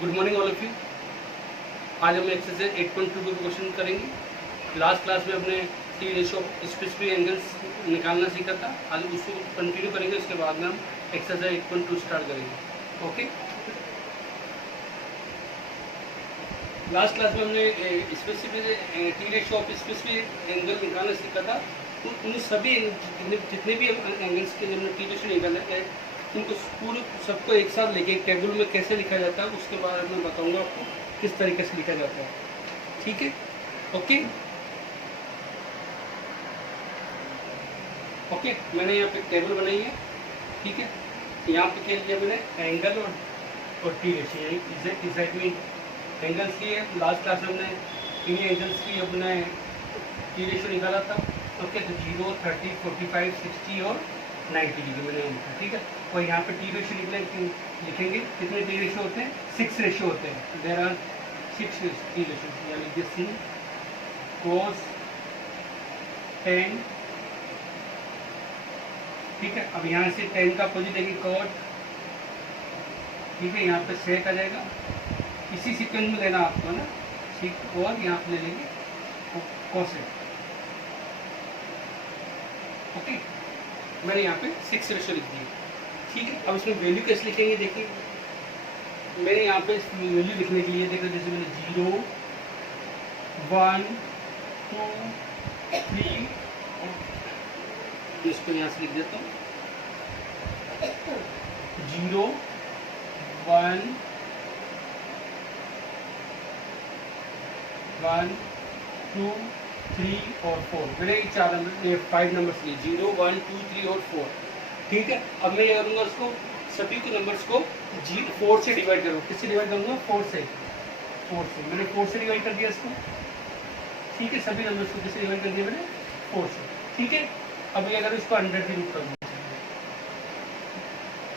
Good morning all of you. आज हम exercise 8.2 के क्वेश्चन करेंगे। लास्ट क्लास में हमने टी रेशो स्पेसिफिक एंगल्स निकालना सीखा था। आज उसको कंटिन्यू करेंगे, उसके बाद में हम एक्सरसाइज 8.2 स्टार्ट करेंगे। ओके, लास्ट क्लास में हमने specific T ratio of specific angle निकालना सीखा था। उन सभी जितने भी एंगल्स के हमने टी रेशो निकाले हैं उनको पूरे सबको एक साथ लेके टेबल में कैसे लिखा जाता है उसके बारे में बताऊंगा आपको किस तरीके से लिखा जाता है। ठीक है, ओके ओके। मैंने यहाँ पे टेबल बनाई है। ठीक है, यहाँ पे क्या लिया मैंने एंगल और टी रेशो, यानी इस साइड में एंगल्स की है। लास्ट क्लास में हमने इन एंगल्स की अपने टी रेशो निकाला था। ओके, तो 0, 30, 45, 60 और 90 लिखे मैंने उनका। ठीक है, और यहाँ पे टी रेशो लिखेंगे कितने टी रेशो होते हैं? 6 रेशो होते हैं। देयर आर 6 टी रेशो, यानी दिस इन cos 10। ठीक है, अब यहाँ से 10 का अपोजिट देंगे cot। ठीक है, यहाँ पे sec आ जाएगा। इसी सीक्वेंस में लेना आपको ना, ठीक, और यहाँ पे ले लेंगे cosec। ओके, मैंने यहाँ पे 6 रेशो लिख दी। ठीक है, अब इसमें वैल्यू कैसे लिखेंगे देखिए। मैंने यहाँ पे वैल्यू लिखने के लिए देखो, जैसे मैंने 0, 1, 2, 3, इसको यहाँ से लिख देता हूँ 0, 1, 2, 3 और 4। मैंने 5 नंबर्स लिए, 0, 1, 2, 3 और 4। ठीक है, अब मैं ये करूँगा उसको सभी के नंबर्स को 4 से डिवाइड करूँ। किससे डिवाइड करूँगा? 4 से। मैंने 4 से डिवाइड कर दिया इसको। ठीक है, सभी नंबर्स को किससे डिवाइड कर दिया मैंने? 4 से। ठीक है, अब ये अगर इसको 100 की रूट कर दूँ,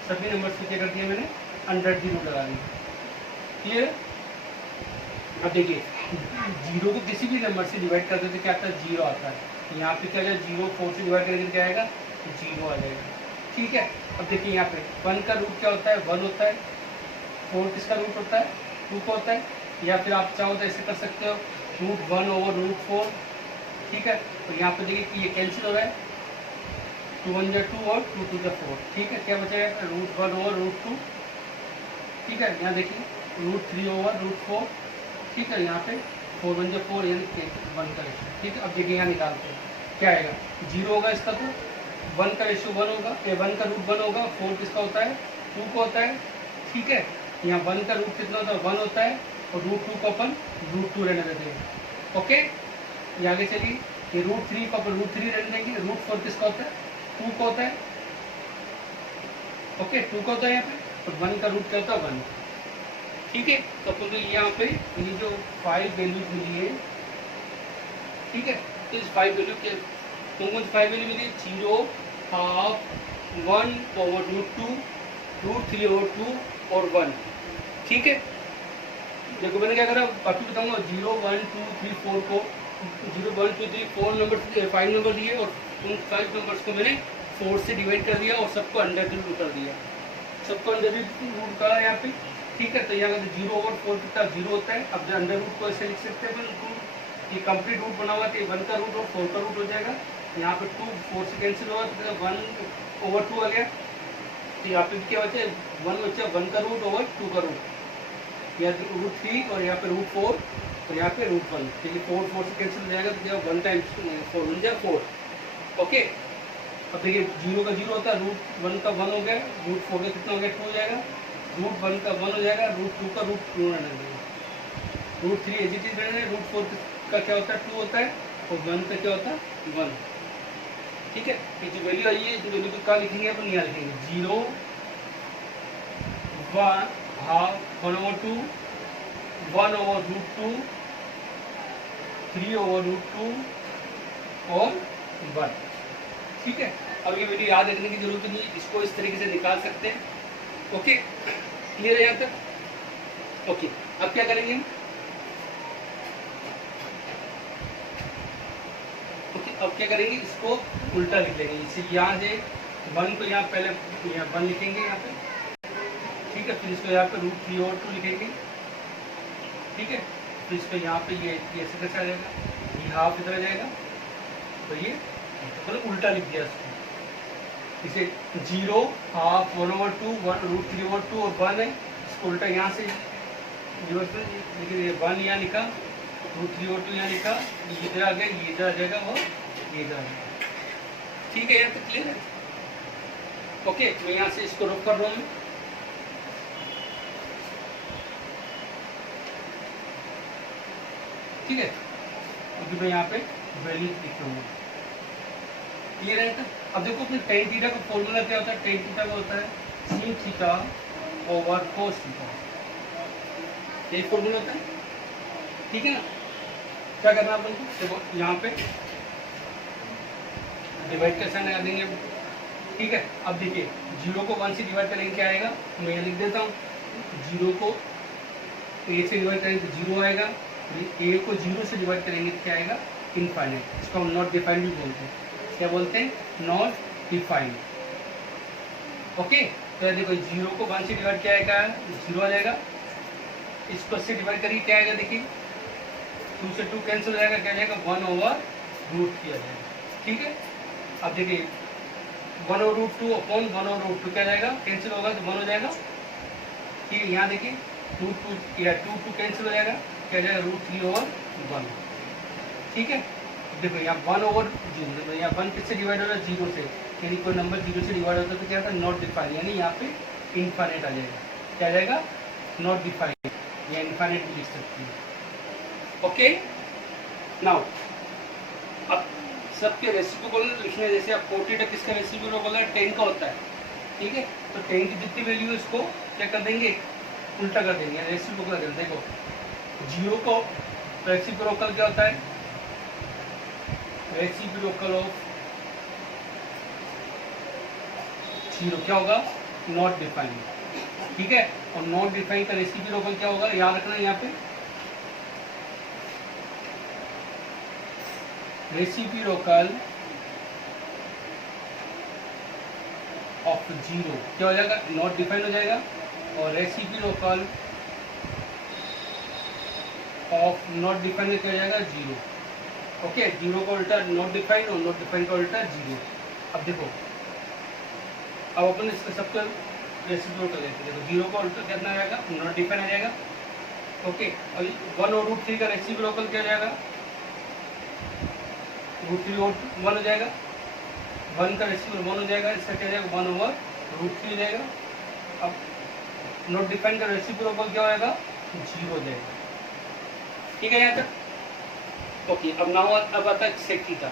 सभी नंबर्स को क्या कर दिया मैंने? 100 की रूट लगा दी। क्लियर? अब देखिए 0 को किसी भी नंबर से डिवाइड कर देते क्या आता है? 0 आता है। यहाँ पे क्या है? 0 4 से डिवाइड करेंगे क्या आएगा? 0 आ जाएगा। ठीक है, अब देखिए यहाँ पे 1 का रूट क्या होता है? 1 होता है। 4 किसका रूट होता है? 2 का होता है। या फिर आप चाहो तो ऐसे कर सकते हो, √1/√4। ठीक है, तो यहाँ पे देखिए कि ये कैंसिल हो रहा है, 2 1 जा 2 और 2 2 जा 4। ठीक है, क्या बचेगा? √1/√2। ठीक है, यहाँ देखिए √3/√4। ठीक है, यहाँ पे 4 1 जा 4 यानी 1 का रेशो। ठीक है, अब देखिए यहाँ निकालते हैं क्या आएगा? 0 होगा इसका, तो 1 का रेशो 1 होगा, 1 का रूट 1 होगा। 4 किसका होता है? 2 का होता है। ठीक है, यहाँ 1 का रूट कितना होता है? 1 होता है, और √2 को अपन √2 रहने देते हैं। ओके, ये आगे चलिए, ये √3 को अपन √3 रहने देंगे। √4 किसका होता है? 2 का होता है। ओके, 2 का होता है यहाँ पे, और 1 का रूट क्या होता है? 1। ठीक है, तो अपन को यहाँ पे ये जो 5 वैल्यूज मिली है, ठीक है, तो इस 5 वैल्यू के कौन 5 वैल्यू मिली? 0, ½ 1/√2, √3/2 और 1। ठीक है, देखो मैंने क्या करा, बाकी बताऊंगा। 0 1 2 3 4 को 0 1 2 3 4 नंबर 5 नंबर दिए, और उन 5 नंबर्स को मैंने 4 से डिवाइड कर दिया और सबको अंडर रूट कर दिया। सबको अंडर रूट करा यहाँ पे। ठीक है, तो यहाँ का 0/4 कितना? 0 होता है। अब जो अंडर रूट को ऐसे लिख सकते हैं अपन, ये कंप्लीट रूट बना हुआ तो 1 का रूट और 4 का रूट हो जाएगा। यहाँ पे 2 4 से कैंसिल होगा, तो 1/2 आ गया। तो यहाँ पे क्या बचा? 1 बचा, 1 का रूट ओवर 2 का रूट, या √3 और यहाँ पे √4 और यहाँ पे √1। तो ये 4 से कैंसिल हो जाएगा, तो क्या 1 टाइम्स 4 बन जाएगा 4। ओके, अब देखिए 0 का 0 होता है, √1 का 1 हो गया, √4 का कितना हो गया? 2 हो जाएगा, √1 का 1 हो जाएगा, √2 का √2 रहने देंगे, √3 एजिटिव रहने, √4 का क्या होता है? 2 होता है, और 1 का क्या होता है? 1। ठीक है, ये जो वैल्यू आई है, जो वैल्यू को कहाँ लिखेंगे अपन? यहाँ लिखेंगे 0, 1 1/2, 1/√2, 3/√2 और 1। ठीक है, अब ये वैल्यू याद रखने की जरूरत नहीं है, इसको इस तरीके से निकाल सकते हैं। ओके, क्लियर है यहाँ तक? ओके, अब क्या करेंगे हम? ओके, अब क्या करेंगे? इसको उल्टा लिख लेंगे। इसे यहाँ से 1 को यहाँ पहले 1 लिखेंगे यहाँ पे। ठीक है, फिर इसको यहाँ पे √3/2 लिखेंगे, ठीक है। तो इसको यहाँ पे ये ऐसे कैसे आ जाएगा, ये हाफ इधर आ जाएगा, तो ये मतलब उल्टा लिख दिया इसको, इसे 0 हाफ 1/2 1√3/2 और 1 है, इसको उल्टा यहाँ से रिवर्स में लेकिन ये 1 यहाँ लिखा, √3/2 यहाँ लिखा, ये इधर आ गया, ये इधर आ जाएगा और ये इधर आ जाएगा। ठीक है, यहाँ तक क्लियर है। ओके, मैं यहाँ से इसको रफ कर रहा हूँ। ठीक है, अभी मैं यहाँ पे वैल्यू लिख रहा हूँ। क्लियर है। अब देखो अपने tan थीटा का फॉर्मूला क्या होता है, tan थीटा का होता है sin theta over cos theta, यही फॉर्मूला होता है। ठीक है ना, क्या करना अपन को, देखो यहाँ पे डिवाइड का साइन लगा देंगे। ठीक है, अब देखिए 0 को 1 से डिवाइड करेंगे क्या आएगा, मैं ये लिख देता हूँ, 0 को a से डिवाइड करेंगे तो 0 आएगा, a को 0 से डिवाइड करेंगे तो क्या आएगा, इनफाइनाइट। इसको हम नॉट डिफाइंड भी बोलते हैं। क्या बोलते हैं, नॉट डिफाइंड। ओके, तो देखो 0 को 1 से डिवाइड किया आएगा 0 आ जाएगा, इसको से डिवाइड करिए क्या आएगा, देखिए 2 से 2 कैंसिल हो जाएगा, क्या जाएगा 1/√3 आ जाएगा। ठीक है, अब देखिए 1/√2 अपॉन 1/√2 क्या जाएगा, कैंसिल होगा तो 1 हो जाएगा। ठीक है, यहाँ देखिए 2 कैंसिल हो जाएगा, क्या जाएगा √3/1। ठीक है, देखो यहाँ 1/0, यहाँ 1 किससे डिवाइड हो रहा है, 0 से, यानी कोई नंबर 0 से डिवाइड होता है तो क्या होता है, नॉट डिफाइंड, यानी यहाँ पे इनफाइनाइट आ जाएगा। क्या आ जाएगा, नॉट डिफाइंड या इनफाइनाइट भी लिख सकते हैं। ओके, नाउ अब सबके रेसिप्रोकल लिखने, जैसे आप 40 किसका रेसिप्रोकल है, 10 का होता है। ठीक है, तो 10 की जितनी वैल्यू है इसको क्या कर देंगे, उल्टा कर देंगे, रेसिप्रोकल कर देंगे। देखो 0 को रेसिप्रोकल क्या होता है, रेसिप्रोकल ऑफ 0 क्या होगा, नॉट डिफाइंड। ठीक है, और नॉट डिफाइंड का रेसिप्रोकल क्या होगा, याद रखना यहाँ पे रेसिप्रोकल ऑफ 0 क्या हो जाएगा, नॉट डिफाइंड हो जाएगा, और रेसिप्रोकल ऑफ नॉट डिफाइंड क्या हो जाएगा, 0। ओके, 0 का उल्टा नॉट डिफाइंड और नॉट डिफाइंड का उल्टा 0। अब देखो, अब अपन इसका सबका रेसिप्रोकल लेते हैं। देखो 0 का उल्टा कितना आ जाएगा, नॉट डिफाइंड आ जाएगा। ओके, अभी 1/√3 का रेसिप्रोकल क्या हो जाएगा, √3/1 हो जाएगा, 1 का रेसिप्रोकल 1 हो जाएगा, इसका क्या हो जाएगा 1/√3 हो जाएगा। अब नॉट डिफाइंड का रेसिप्रोकल क्या हो जाएगा, 0 हो जाएगा। ठीक है यहाँ तक। ओके, अब नाउ अब आता है सेक थीटा।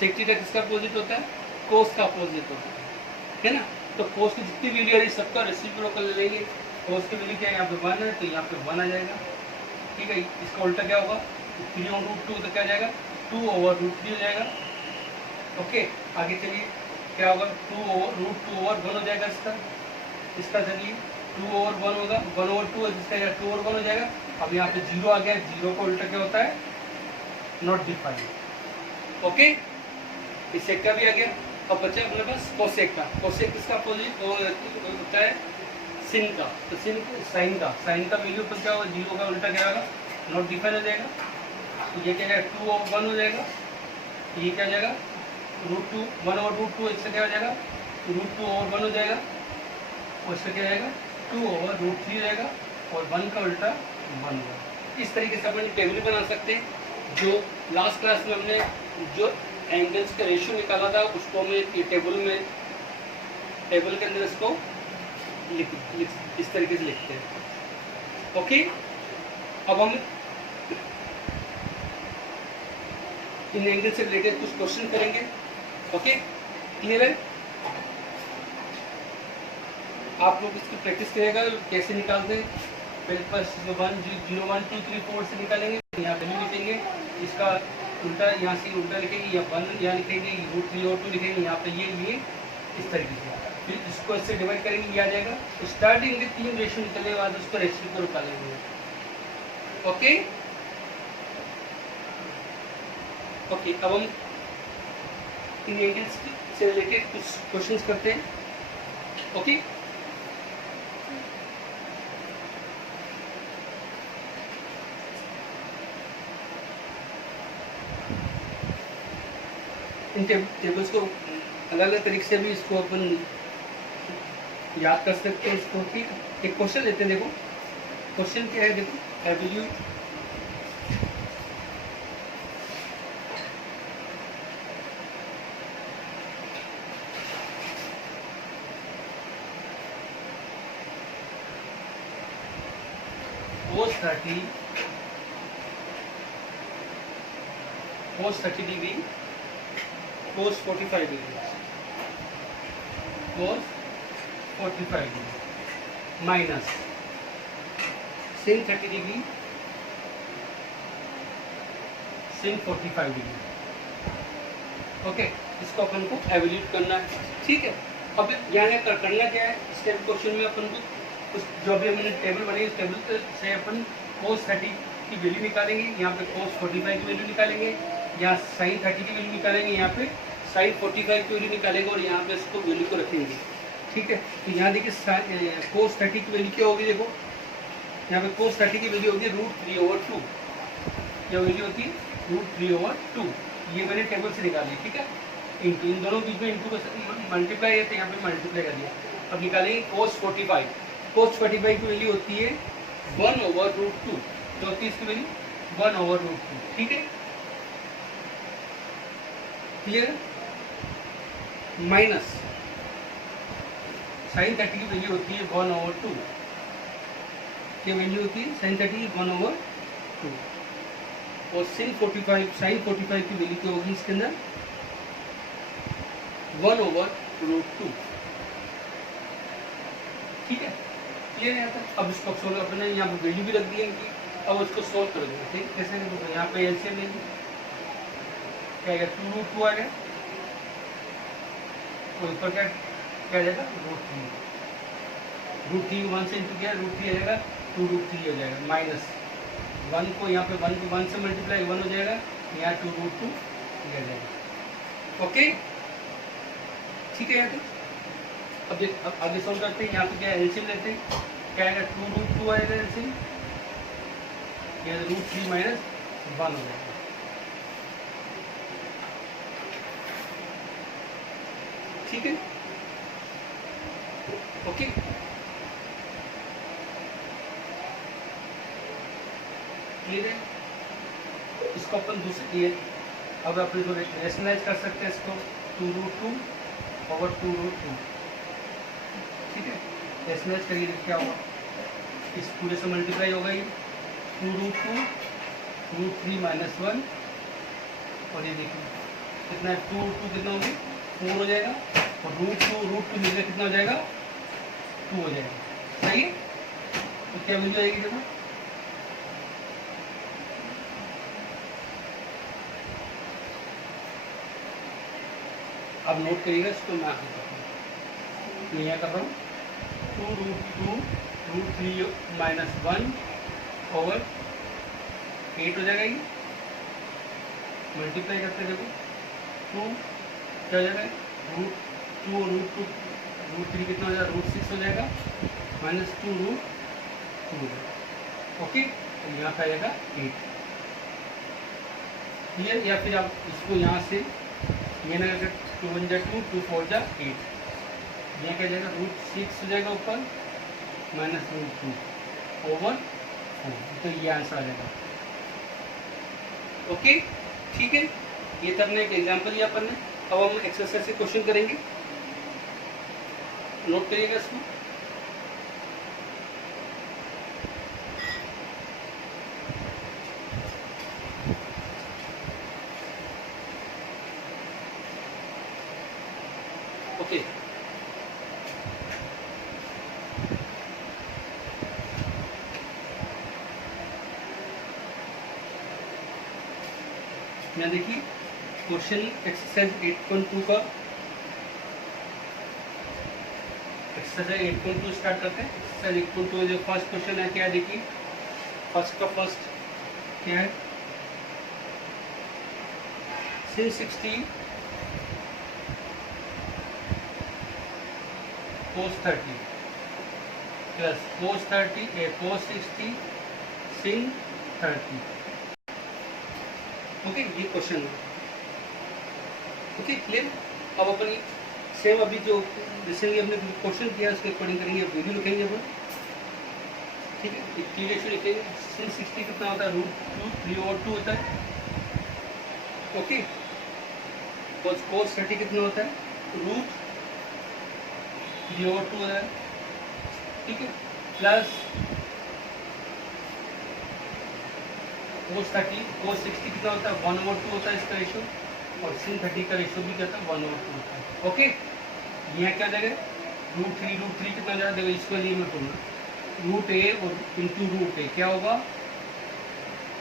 सेक थीटा किसका अपोजिट होता है, कोस का अपोजिट होता है ना। तो कोस की जितनी वैल्यू है सबका रेसिप्रोकल ले लेंगे। कोस की वैल्यू क्या है, यहाँ पे 1 है तो यहाँ पे 1 आ जाएगा। ठीक है, इसका उल्टा क्या होगा, 3/√2 तो क्या आ जाएगा, 2/√3 हो जाएगा। ओके, आगे चलिए क्या होगा, 2/√2/1 हो जाएगा इसका चलिए 2/1 होगा, 1/2 जिसका 2/1 हो जाएगा। अब यहाँ पे 0 आ गया, 0 का उल्टा क्या होता है, नॉट डिफाइंड। ओके, इससे क्या भी आ गया। अब बचा अपने पास कोसेक का। कोसेक किसका अपोजिट होता है, सिन का। तो सिन साइन का वैल्यू पर क्या होगा, 0 का उल्टा क्या होगा, नॉट डिफाइंड हो जाएगा। तो ये क्या जाएगा 2/1 हो जाएगा, ये क्या हो जाएगा √2 1/√2, इससे क्या हो जाएगा √2/1 हो जाएगा, और इसका क्या जाएगा 2/√3 हो जाएगा, और 1 का उल्टा 1 होगा। इस तरीके से अपन टेबल बना सकते हैं। जो लास्ट क्लास में हमने जो एंगल्स का रेशियो निकाला था उसको हमें टेबल के अंदर इसको इस तरीके से लिखते हैं। ओके, अब हम इन एंगल से रिलेटेड कुछ क्वेश्चन करेंगे। ओके, क्लियर है। आप लोग इसकी प्रैक्टिस करेगा कैसे निकालते हैं। पहले पास 1 0 1 2 3 4 से निकालेंगे, यहाँ वैल्यू लिखेंगे, इसका उल्टा यहाँ से उल्टा लिखेंगे, या 1 यहाँ लिखेंगे, √3/2 लिखेंगे, यहाँ पे ये इस तरीके से। फिर इसको इससे डिवाइड करेंगे, ये आ जाएगा। स्टार्टिंग के 3 रेशियो निकलने के बाद उसको रेशियो को निकालेंगे। ओके ओके, अब हम इन एंगल्स से रिलेटेड कुछ क्वेश्चंस करते हैं। ओके, इन टेबल्स को अलग अलग तरीके से भी इसको अपन याद कर सकते हैं इसको। ठीक, एक क्वेश्चन लेते हैं। देखो क्वेश्चन क्या है, देखो evaluate cos 30 degree cos 45 degree cos 45 degree minus sin 30 degree sin 45 degree। Okay, इसको अपन को एवल्यूट करना है। ठीक है, अब यहाँ करना क्या है, स्टेप क्वेश्चन में अपन को उस जो भी हमने टेबल बनाई उस टेबल से अपन cos 30 की वैल्यू निकालेंगे, यहाँ पे cos 45 की वैल्यू निकालेंगे, यहाँ sin 30 की वैल्यू निकालेंगे, यहाँ पे sin 45 की वैल्यू निकालेंगे और यहाँ पे इसको वैल्यू को रखेंगे। ठीक है, तो यहाँ देखिए cos 30 की वैल्यू क्या होगी, देखो यहाँ पे cos 30 की वैल्यू होगी √3/2। क्या वैल्यू होती है √3/2, ये मैंने टेबल से निकाली। ठीक है, इंटू, इन दोनों बीच में इंटू मल्टीप्लाई है तो यहाँ पे मल्टीप्लाई कर दिया। अब निकालेंगे cos 45। cos 45 की वैल्यू होती है 1/√2, जो होती है इसकी वैल्यू 1/√2। ठीक है, क्लियर। माइनस sin 30 की वैल्यू होती है 1/2। क्या वैल्यू होती है sin 30 की 1/2, और sin 45 की वैल्यू क्या होगी इसके अंदर 1/√2। ठीक है, क्लियर है। अब इसको सोल्व अपने यहाँ पे वैल्यू भी रख दी है इनकी, अब उसको सोल्व कर देंगे। ठीक, कैसे देखो यहाँ पे एलसीएम लेंगे, क्या आएगा 2√2 आ गया, और ऊपर क्या आ जाएगा √3 1 से इंटू किया √3 आ जाएगा 2√3 हो जाएगा, माइनस 1 को यहाँ पे 1 से मल्टीप्लाई 1 हो जाएगा, यहाँ 2√2 आ जाएगा। ओके, ठीक है। यहाँ तो अब आगे सोल्व करते हैं। यहाँ पे क्या एलसीएम लेते हैं, क्या आएगा 2√2 आएगा एलसीएम, या √3 माइनस 1 हो जाएगा। ठीक है, ओके। क्लियर है, इसको अपन दूसरे अब अपन को रेशनलाइज कर सकते हैं इसको 2√2/2√2। ठीक है, रेशनलाइज करिए क्या होगा, इस पूरे से मल्टीप्लाई होगा ये 2√2 √3 माइनस 1, और ये देखिए कितना है 2 कितना होगी 4 हो जाएगा, और √2 मिलकर कितना हो जाएगा 2 हो जाएगा। सही है, तो क्या वैल्यू आएगी देखो, अब नोट करिएगा इसको, मैं आगे करता हूँ, मैं यहाँ कर रहा हूँ 2√2 √3 माइनस 1/8 हो जाएगा। ये मल्टीप्लाई करते देखो 2 क्या हो जाएगा √2 और √3 कितना हो जाएगा √6 हो जाएगा, माइनस 2 √2 हो जाएगा। ओके, तो यहाँ पे आ जाएगा 8। क्लियर, या फिर आप इसको यहाँ से ये ना अगर 2 1 जा 2 2 4 जा 8, यहाँ क्या जाएगा √6 हो जाएगा ऊपर, माइनस √2/4, तो ये आंसर आ जाएगा। ओके, ठीक है, ये तो अपने एक एग्जाम्पल लिया अपन ने। अब हम एक्सरसाइज से क्वेश्चन करेंगे, नोट करिएगा इसको। ओके, यहाँ देखिए क्वेश्चन एक्सरसाइज 8.2 का, एक्सरसाइज 8.2 स्टार्ट करते हैं। एक्सरसाइज 8.2 में जो फर्स्ट क्वेश्चन है क्या है, देखिए फर्स्ट का फर्स्ट क्या है, sin 60 cos 30 plus cos 60 sin 30। Okay, ये क्वेश्चन है। Okay clear. अब अपन सेम अभी जो रिसेंटली हमने क्वेश्चन किया उसके अकॉर्डिंग करेंगे, वैल्यू लिखेंगे अपन, ठीक है। इंटीग्रेशन लिखेंगे, sin 60 कितना होता है, √2 3/2 होता है, ओके। cos 30 कितना होता है, √3/2 होता है, ठीक है। प्लस cos 60 कितना होता है, 1/2 होता है इसका रेशो, और sin 30 का रेशो भी क्या था, 1/2 होता है, ओके। यहाँ क्या जाएगा, √3 कितना जाएगा, देखो इसको लिए मैं बोलूँगा √a और इंटू √a क्या होगा,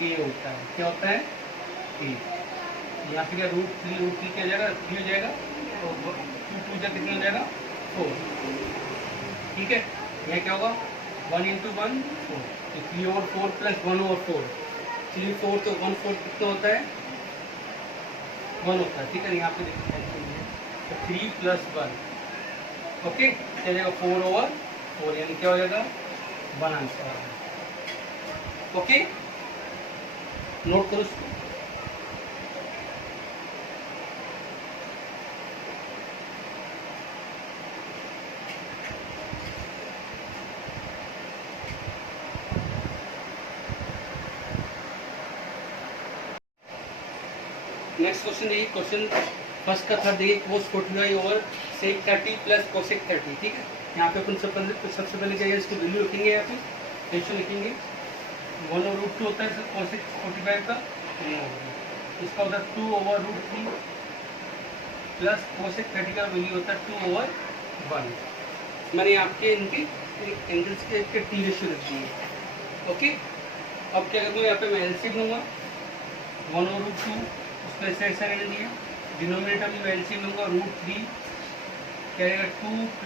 a होता है, क्या होता है, a। यहाँ पे क्या √3 क्या जाएगा, 3 हो जाएगा, और 2 जा कितना हो जाएगा, 4, ठीक है। यह क्या होगा, 1 × 1 4, तो 3/4 प्लस 1/4, 3/4 तो 1/4 कितना होता है, 1 होता है, ठीक है। यहाँ पे देखिए तो 3 + 1, ओके, चलेगा 4/4, यानी क्या हो जाएगा, 1 आंसर आ गया, ओके। नोट करो इसको। नेक्स्ट क्वेश्चन देखिए, क्वेश्चन फर्स्ट का था, देखिए cos 45 over sec 30 plus cosec 30, ठीक है। यहाँ पे अपन सबसे पहले क्या है, इसको वैल्यू लिखेंगे, यहाँ पे रेशियो लिखेंगे, 1/√2 होता है cosec 45 का, इसका होता है 2/√3 प्लस cosec 30 का वैल्यू होता है 2/1। मैंने आपके इनके एंगल्स के टी रेशियो लिख दिए, ओके। अब क्या करूँगा, यहाँ पे मैं एलसीएम लूँगा, 1/√2 उसको ऐसा रहने दिया, डिनोमिनेटर में मैं एलसीएम लूँगा, √3 क्या रहेगा, 2 +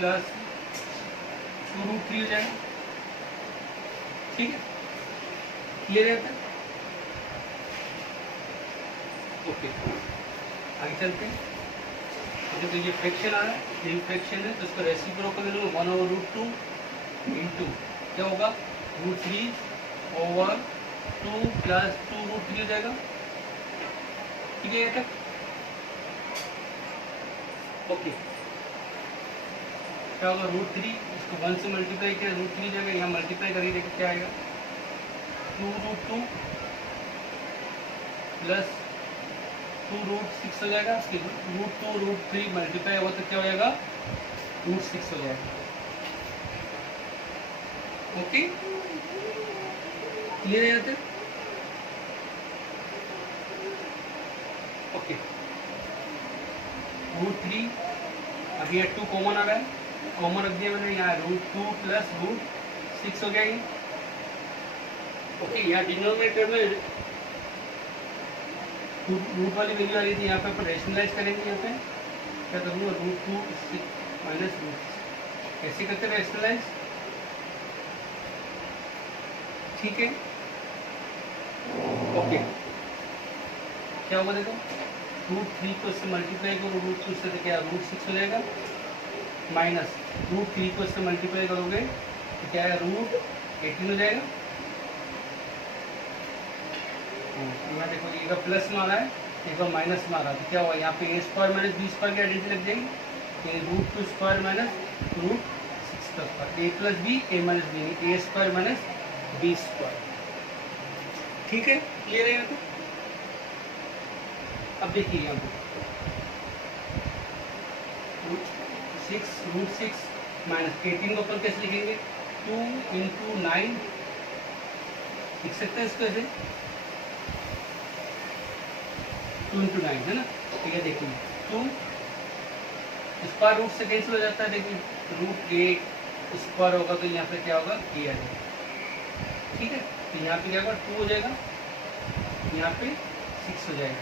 2√3 हो जाएगा, ठीक है। क्लियर रहता है, ओके। आगे चलते हैं, तो ये फ्रैक्शन आ रहा है, ये फ्रैक्शन है, तो इसको रेसिप्रोकल ले लूँगा, 1/√2 इंटू क्या होगा, √3/2 प्लस 2√3 हो जाएगा, ठीक है, ये तक ओके। क्या होगा, √3 इसको 1 से मल्टीप्लाई किया, √3 जगह यहाँ मल्टीप्लाई करिए, देखिए क्या आएगा, 2√2 प्लस 2√6 हो जाएगा, फिर √2 √3 मल्टीप्लाई हुआ तो क्या हो जाएगा, √6 हो जाएगा, ओके। क्लियर है यहाँ तक, ओके। √3 अभी 2 कॉमन आ रहा है, कॉमन रख दिया मैंने, यहाँ √2 प्लस √6 हो गया ये, ओके। यहाँ डिनोमिनेटर में रूट वाली वैल्यू आ रही थी, यहाँ पे अपन रेशनलाइज करेंगे, यहाँ पे क्या करूँगा, √2 माइनस √6 कैसे करते हैं रेशनलाइज, ठीक है, ओके। क्या होगा देखो, √3 को इससे मल्टीप्लाई करो, √2 से तो क्या √6 हो जाएगा, माइनस √3 को इससे मल्टीप्लाई करोगे तो क्या है, √18 हो जाएगा। यहाँ देखो एक बार प्लस में आ रहा है, एक बार माइनस में आ रहा है, तो क्या होगा, यहाँ पे a² - b² की आइडेंटिटी लग जाएगी, तो √2² minus √6², a + b a - b, a² - b², ठीक है। क्लियर है यहाँ पे। अब देखिए यहाँ पे √6 माइनस 18 को अपन कैसे लिखेंगे, 2 × 9 लिख सकते हैं इसको ऐसे, 2 × 9 है ना, ठीक है। देखिए 2 स्क्वायर रूट से कैंसिल हो जाता है, देखिए √a² होगा तो यहाँ पे क्या होगा, a आ जाएगा, ठीक है। तो यहाँ पे क्या होगा, 2 हो जाएगा, यहाँ पे 6 हो जाएगा,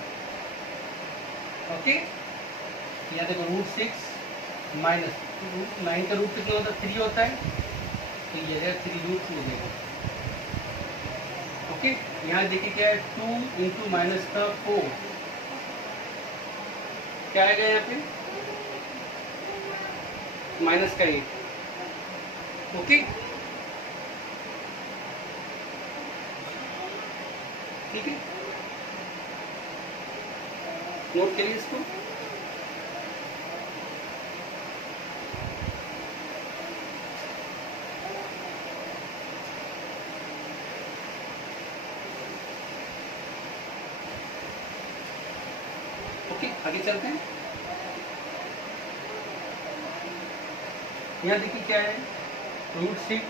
ओके। यहाँ देखो √6 माइनस √9 का रूट कितना होता है, 3 होता है, तो ये है 3√2 हो जाएगा, ओके। यहाँ देखिए क्या है, 2 × -4 क्या आएगा यहाँ पे, -8, ओके, ठीक है। नोट करिए इसको, आगे चलते हैं। यहाँ देखिए क्या है, √6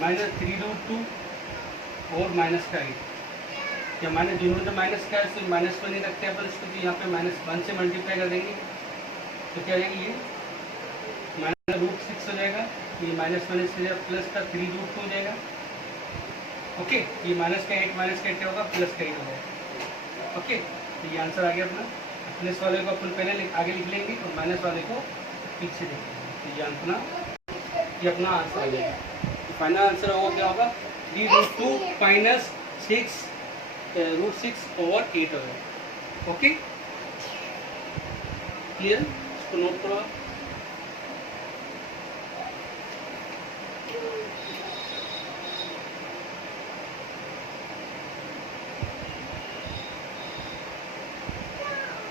माइनस 3√2 और माइनस का 8। या माइनस डिनोमिनेटर माइनस का है तो माइनस वन ही रखते हैं अपन इसको, तो यहाँ पे -1 से मल्टीप्लाई कर देंगे तो क्या हो जाएगी, ये -√6 हो जाएगा, ये -1 से प्लस का 3√2 हो जाएगा। ओके, ये माइनस का 8 क्या होगा, प्लस का 8 हो जाएगा। ओके, तो ये आंसर आ गया अपना। प्लस वाले को अपन पहले आगे लिख लेंगे और माइनस वाले को पीछे लिख लेंगे, तो ये अपना आंसर आ जाएगा। तो फाइनल आंसर होगा क्या होगा, 3√2 माइनस √6 ओवर 8 हो जाएगा। ओके, क्लियर, इसको नोट करो आप।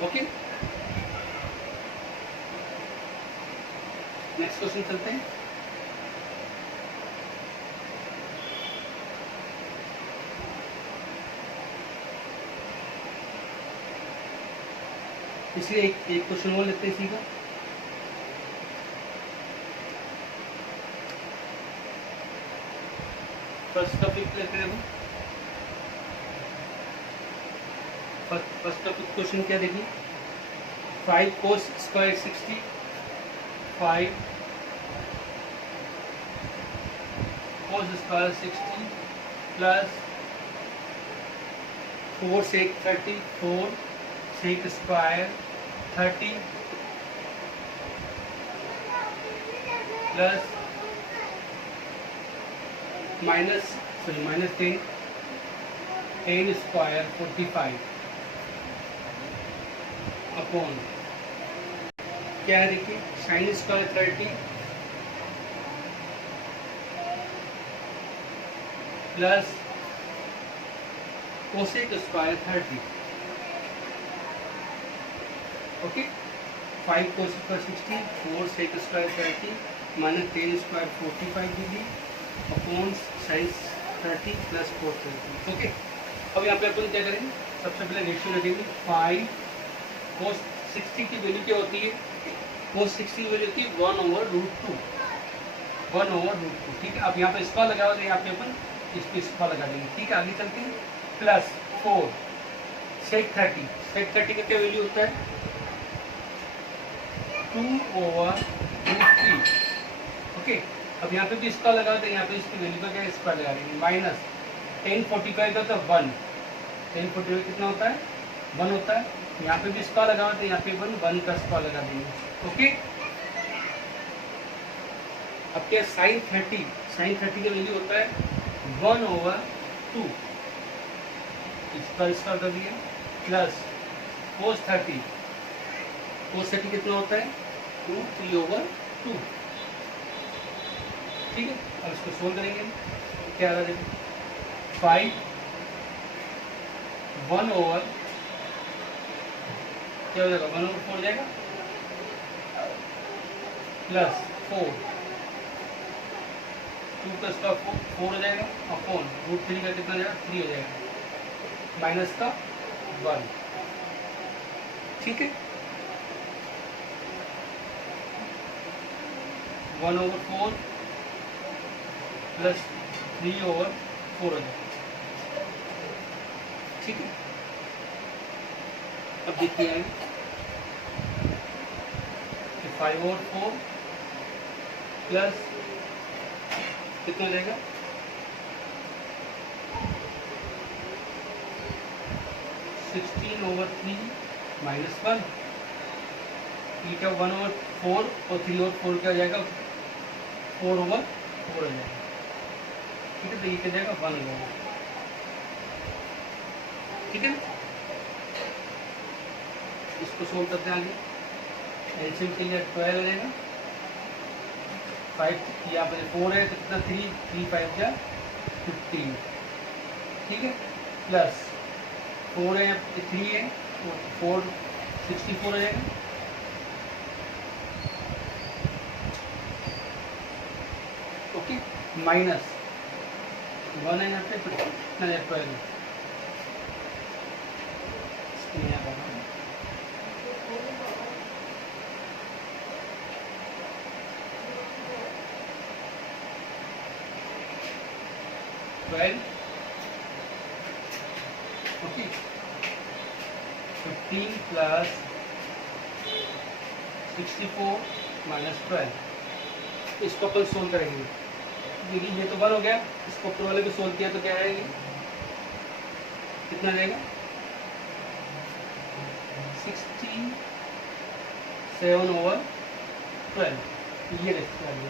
ओके, नेक्स्ट क्वेश्चन चलते हैं। इसलिए एक क्वेश्चन और लेते हैं इसी का। फर्स्ट टॉपिक लेते हैं। फर्स्ट टॉपिक क्वेश्चन क्या देखिए, 5 cos square 60, 5 cos square 60 plus 4 sec 30, 4 sec square 30 plus -10 square 45 upon क्या है देखिए, sin square 30 plus cosec square 30। Okay, 5 cos square 60, 4 sec square 30 -10 square 45 degree upon sin 30 plus 430। Okay, अब यहाँ पे अपन क्या करेंगे, सबसे पहले रेशियो रखेंगे। 5 cos 60 की वैल्यू क्या होती है, cos 60 की वैल्यू होती है 1/√2, 1/√2। ठीक है, अब यहाँ पे स्क्वायर लगाओ तो यहाँ पे अपन इस पे स्क्वायर लगा देंगे। ठीक है, आगे चलते हैं। प्लस 4 sec 30, sec 30 का क्या वैल्यू होता है, 2/√3। ओके, अब यहाँ पे भी स्क्वायर लगा तो यहाँ पे इसकी वैल्यू का क्या स्क्वायर लगा देंगे। माइनस 1045 का होता है 1, 1045 कितना होता है, 1 होता है। यहाँ पे भी स्क्वायर लगा तो यहाँ पे 1 का स्क्वायर लगा देंगे। ओके, अब क्या sin 30 का वैल्यू होता है 1/2, इसका स्क्वायर कर दिया। प्लस cos 30 कितना होता है 3/2। ठीक है, अब इसको सोल्व करेंगे हम, क्या आ रहा है, 5 1/, क्या हो जाएगा, 1/4 जाएगा, प्लस 4, 2 का स्क्वायर 4 हो जाएगा, अपॉन √3 का कितना जाएगा, 3 हो जाएगा, माइनस का 1। ठीक है, 1/4 प्लस 3/4 हो जाएगा। ठीक है, अब देखिए 5/4 प्लस कितना हो जाएगा, 16/3 -1। ठीक है, 1/4 और 3/4 क्या हो जाएगा, 4/4 हो जाएगा। ठीक है, तो ये क्या जाएगा, 1 हो जाएगा। ठीक है, इसको सोल्व करते हैं आगे। एलसीएम के लिए 12 हो जाएगा, 5 यहाँ पर 4 है तो कितना 3 5 जा 15। ठीक है, प्लस 4 है 3 है तो 4 64 हो जाएगा। ओके, माइनस 1 है यहाँ पे, तो कितना 12 यहाँ पर 12, ओके 15 प्लस 64 माइनस 12। इसको अपन सोल्व करेंगे। देखिए ये तो 1 हो गया, इसको ऊपर वाले को सोल्व किया तो क्या आएगी, कितना जाएगा 67/12, ये रेसिप्रोकल।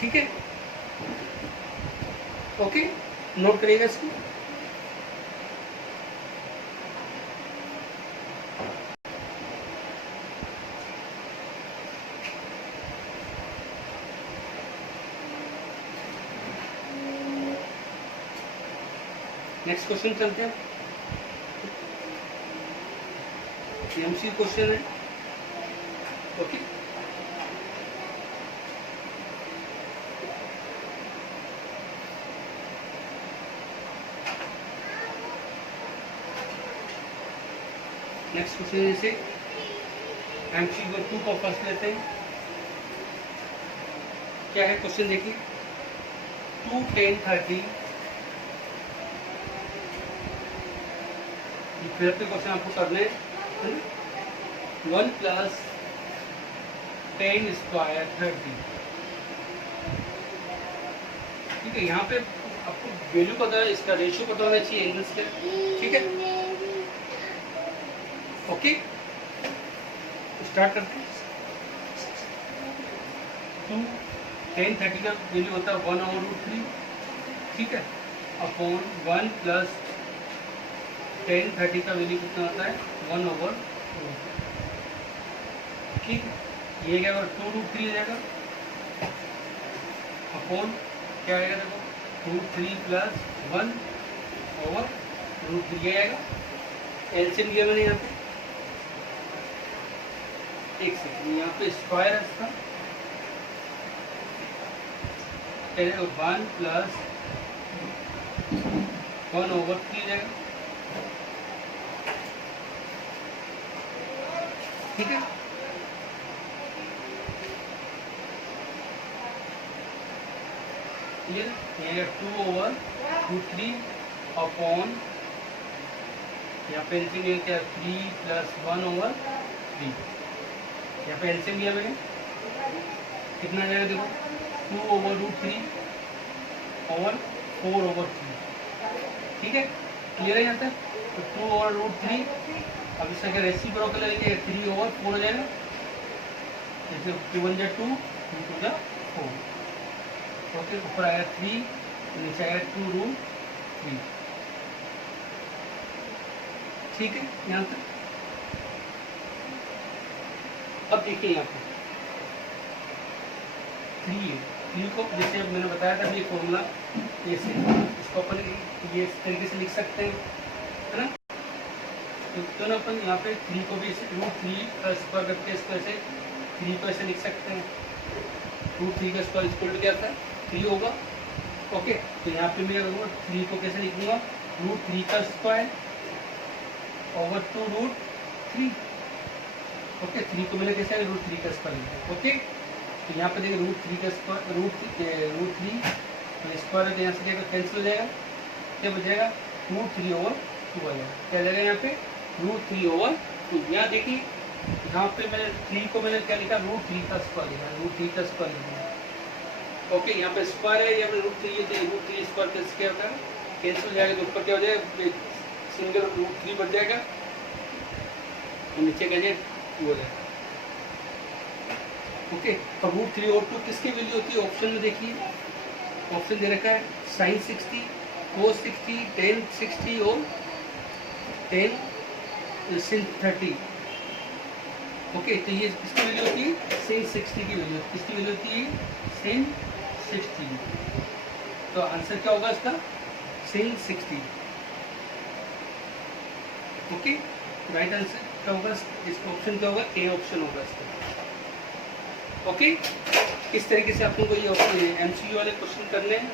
ठीक है, ओके नोट करिएगा इसको। नेक्स्ट क्वेश्चन चलते हैं। एमसी क्वेश्चन है, ओके नेक्स्ट क्वेश्चन जैसे एमसी 2 को फर्स्ट लेते हैं। क्या है क्वेश्चन देखिए, 2, 10, 30। फिर अपने क्वेश्चन आपको करने हैं 1 प्लस 10 स्क्वायर 30। ठीक है, यहाँ पे आपको वैल्यू पता है, इसका रेशियो पता होना चाहिए एंगल्स के। ठीक है, ओके स्टार्ट करते हैं। 2, 10, 30 का वैल्यू होता है 1/√3। ठीक है, अपॉन 1 प्लस 10, 30 का वैल्यू कितना होता है 1/2। ठीक है, ये क्या होगा 2√3 जाएगा, अपॉन क्या आएगा देखो √3 प्लस 1/√3 आएगा। एलसीएम दिया मैंने यहाँ पे, एक सेकंड, यहाँ पे स्क्वायर है इसका 1 प्लस 1/3 जाएगा। ठीक है, ये 2/√3 अपॉन यहाँ पे एलसीएम क्या 3 प्लस 1/3। यहाँ पे एलसीएम दिया मैंने, कितना जाएगा देखो 2/√3 और 4/3। ठीक है, क्लियर है यहाँ तक। तो 2/√3, अब इसका क्या रेसिप्रोकल लेंगे 3/4 हो जाएगा। जैसे 2 1 जा 2, 2 2 जा 4। ओके, ऊपर आया 3, नीचे आया 2√3। ठीक है यहाँ तक। अब देखिए यहाँ पे 3 है, 3 को जैसे मैंने बताया था ये फॉर्मूला, ऐसे इसको अपन ये इस तरीके से लिख सकते हैं, है ना। तो ना अपन यहाँ पे 3 को भी √3 का स्क्वायर करके इसको ऐसे 3 को ऐसे लिख सकते हैं। √3 का स्क्वायर इक्वल टू क्या था 3 होगा। ओके, तो यहाँ पे मैं 3 को कैसे लिखूंगा √3 का स्क्वायर ओवर 2√3। ओके, 3 को मैंने कैसे √3 का स्क्वायर लिखा। ओके, तो यहाँ पे देखिए √3 का स्क्वायर √3 स्क्वायर है, यहाँ से क्या कैंसिल हो जाएगा, क्या बचेगा √3/2 आ जाएगा। क्या जाएगा यहाँ पे √3/2। यहाँ देखिए यहाँ पे मैंने 3 को मैंने क्या लिखा √3 का स्क्वायर लिखा, √3 का स्क्वायर लिखा। ओके, यहाँ पे स्क्वायर है, यहाँ पे √3 है, तो √3 स्क्वायर कैसे क्या होता है कैंसिल हो जाएगा, तो ऊपर क्या हो जाएगा सिंगल √3 बच जाएगा और नीचे क्या जाएगा 2 हो जाएगा। ओके, तो √3 और 2 किसकी वैल्यू होती है ऑप्शन में देखिए, ऑप्शन दे रखा है sin 60, cos 60, tan 60 और tan sin 30। ओके, तो ये किसकी वैल्यू होती है sin 60 की वैल्यू, किसकी वैल्यू होती है sin 60। तो आंसर क्या होगा इसका sin 60। ओके, राइट आंसर क्या होगा इसका, ऑप्शन क्या होगा ए ऑप्शन होगा इसका। ओके, इस तरीके से आपको ये एमसीक्यू वाले क्वेश्चन करने हैं।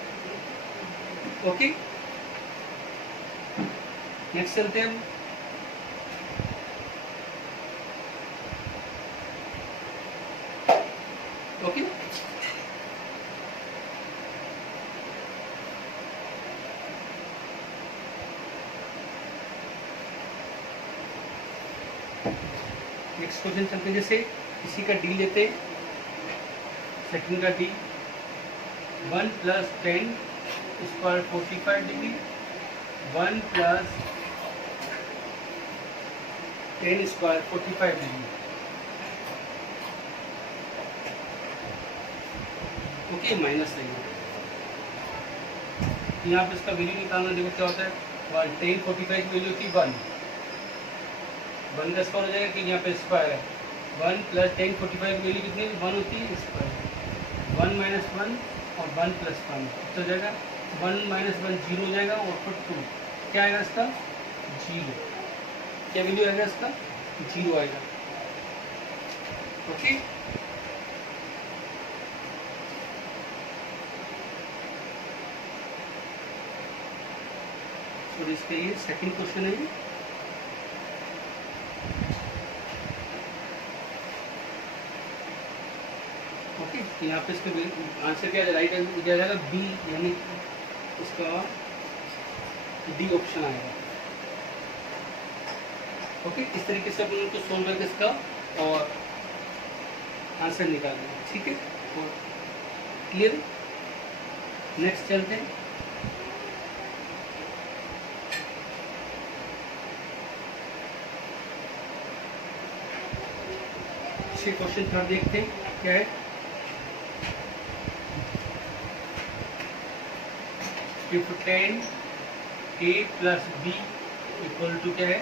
ओके, नेक्स्ट चलते हैं हम। ओके, नेक्स्ट क्वेश्चन चलते हैं, जैसे इसी का डी लेते हैं, सेकंड का D 1 + 10 square 45 degree 1 + 10 square 45 degree. Okay, minus नहीं है। यहाँ पे इसका वैल्यू निकालना, देखो क्या होता है, 10 45 की वैल्यू थी 1 का स्क्वायर हो जाएगा कि यहाँ पे स्क्वायर है, 1 + 10 45 की वैल्यू कितनी 1 होती है, स्क्वायर 1 - 1 और 1 + 1 तो हो जाएगा 1 - 1 0 हो जाएगा और फिर 2 क्या आएगा इसका 0, क्या वैल्यू आएगा इसका 0 आएगा। ओके, और इसके लिए सेकंड क्वेश्चन है, ओके, यहाँ पे इसका आंसर क्या है, राइट आंसर क्या जाएगा बी, यानी इसका डी ऑप्शन आएगा। ओके, इस तरीके से अपन उनको सोल्व करके इसका और आंसर निकालना, ठीक है, और क्लियर। नेक्स्ट चलते हैं, क्वेश्चन थर्ड देखते हैं क्या है, if 10 a + b = क्या है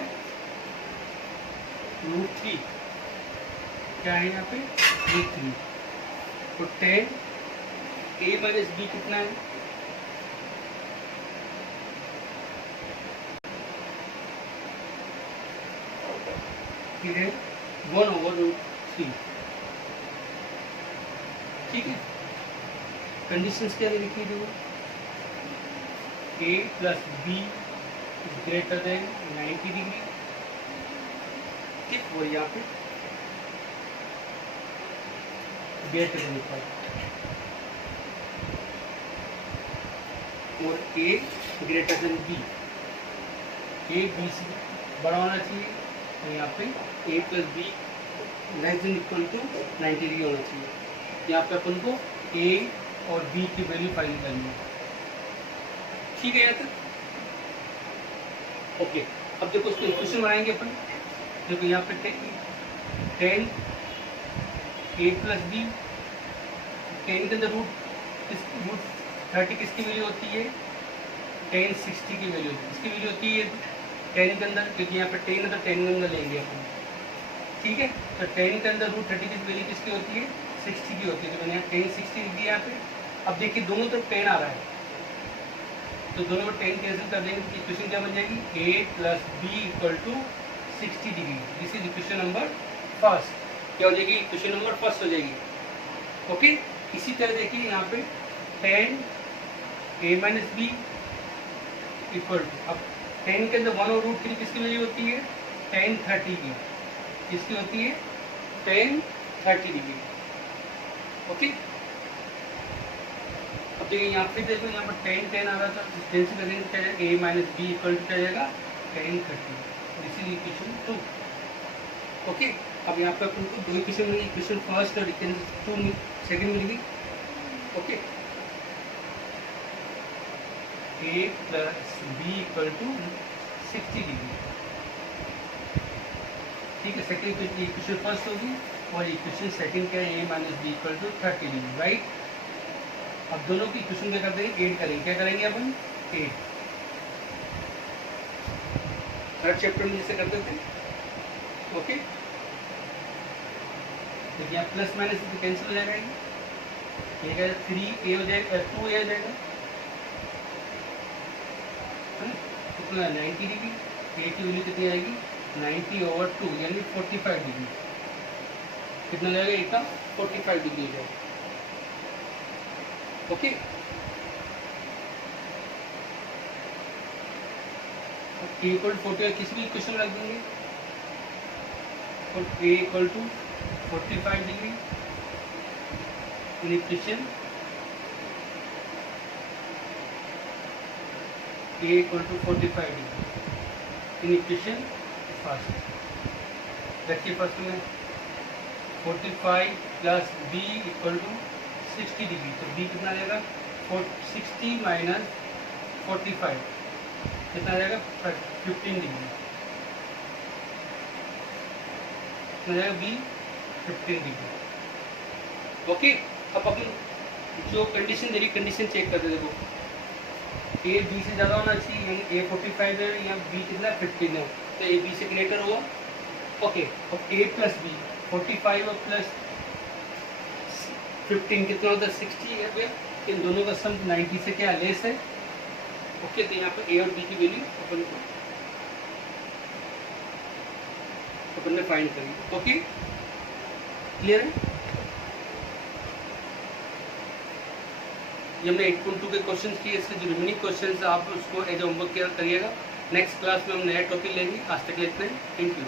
√3, क्या है यहाँ पे √3, तो 10 a - b कितना है, ठीक है 1/√3, ठीक है। कंडीशंस क्या लिखी थी वो, a + b > 90 डिग्री, ठीक, और यहाँ पे ग्रेटर देन पर, और a > b, a b से बड़ा होना चाहिए, तो यहाँ पे a + b <= 90 डिग्री होना चाहिए। यहाँ पे अपन को a और b की वैल्यू फाइंड करनी है, ठीक है यहाँ तक। ओके, अब देखो इसको इक्वेशन बनाएंगे अपन, देखो यहाँ पे 10 a + b, 10 के अंदर रूट 30 किसकी वैल्यू होती है, 10 60 की वैल्यू होती है, इसकी वैल्यू होती है 10 के अंदर, क्योंकि यहाँ पे 10 है तो 10 के अंदर लेंगे अपन, ठीक है। तो 10 के अंदर √30 की वैल्यू किसकी होती है 60 की होती है, तो मैंने यहाँ 10 60 लिख दिया यहाँ पे। अब देखिए दोनों तरफ 10 आ रहा है, तो दोनों में 10 कैंसिल कर देंगे तो इक्वेशन क्या बन जाएगी, a + b = 60 degree. This is equation number first, क्या हो जाएगी, इक्वेशन नंबर फर्स्ट हो जाएगी। ओके, इसी तरह देखिए यहाँ पे 10 a - b = अब 10 के अंदर 1 और √3 किसकी वैल्यू होती है 10 30 की, किसकी होती है 10 30 डिग्री। ओके, अब देखिए यहाँ पे देखो, यहाँ पर 10 10 आ रहा था, 10 से करेंगे क्या जाएगा, a - b = क्या जाएगा 10 30, और इसीलिए इक्वेशन 2। ओके, अब यहाँ पे अपन को दो इक्वेशन मिलेगी, इक्वेशन फर्स्ट और इक्वेशन 2 सेकंड मिलेगी। ओके, a + b = 60 डिग्री, ठीक है, सेकंड इक्वेशन फर्स्ट होगी, और इक्वेशन सेकंड क्या है, a - b = 30 डिग्री, राइट। अब दोनों की इक्वेशन क्या कर देंगे, ऐड करेंगे, क्या करेंगे अपन 8, थर्ड चैप्टर में जैसे करते थे। ओके, देखिए यहाँ प्लस माइनस तो कैंसिल हो जाएगा, ये क्या 3a हो जाएगा 2a हो जाएगा, कितना 90 डिग्री, a की वैल्यू कितनी आएगी 90/2 यानी 45 डिग्री, कितना हो जाएगा a का 45 डिग्री हो जाएगा। ओके, a = 40 किसी भी इक्वेशन रख देंगे, और a = 45 degree in equation, a = 45 degree in equation first. देखिए फर्स्ट में 45 plus B equal to 60 degree, तो बी कितना आ जाएगा 60 माइनस 45 कितना आ जाएगा 15 डिग्री, कितना जाएगा बी 15 डिग्री। ओके, अब अपन जो कंडीशन दे रही कंडीशन चेक कर दे, देखो ए बी से ज़्यादा होना चाहिए, यानी ए 45 है या बी कितना 15 है, तो ए बी से ग्रेटर हुआ। ओके, अब ए प्लस बी 45 और प्लस 15 कितना होता है 60 है भैया, इन दोनों का सम 90 से क्या लेस है। ओके, तो यहाँ पर ए और बी की वैल्यू अपन ने फाइंड करी। ओके, क्लियर है? ये हमने 8.2 के क्वेश्चन किए, इसके जो रिमेनिंग क्वेश्चन आप उसको एज होमवर्क करिएगा। नेक्स्ट क्लास में हम नया टॉपिक लेंगे। आज तक लेते हैं, थैंक यू।